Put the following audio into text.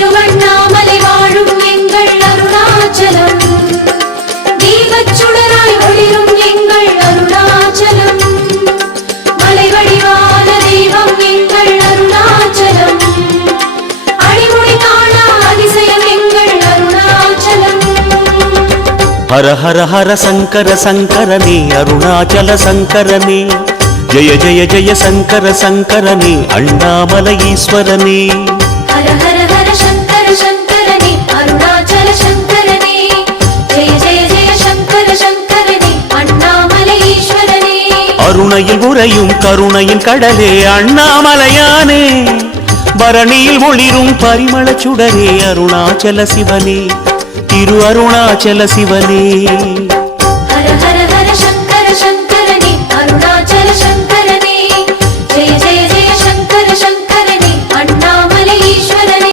திருவண்ணாமலை வாழும் எங்கள் அருணாச்சலம் தீபச்சுடராய் ஒளிரும் எங்கள் அருணாச்சலம் மலை வடிவான தெய்வம் எங்கள் அருணாச்சலம் அடிமுடி காணா அதிசயம் எங்கள் அருணாச்சலம் ஹர ஹர ஹர சங்கர சங்கரனே அருணாச்சல சங்கரனே ஜய ஜய ஜய சங்கர சங்கரனே அண்ணாமலை ஈஸ்வரனே ஹர ஹர ஹர சங்கர சங்கரனே அருணாச்சல சங்கரனே ஜெய ஜெய ஜெய சங்கர சங்கரனே அண்ணாமலை ஈஸ்வரனே அருணையில் உறையும் கருணையின் கடலே அண்ணாமலையானே பரணியில் ஒளிரும் பரிமள சுடரே அருணாச்சல சிவனே திரு அருணாச்சல சிவனே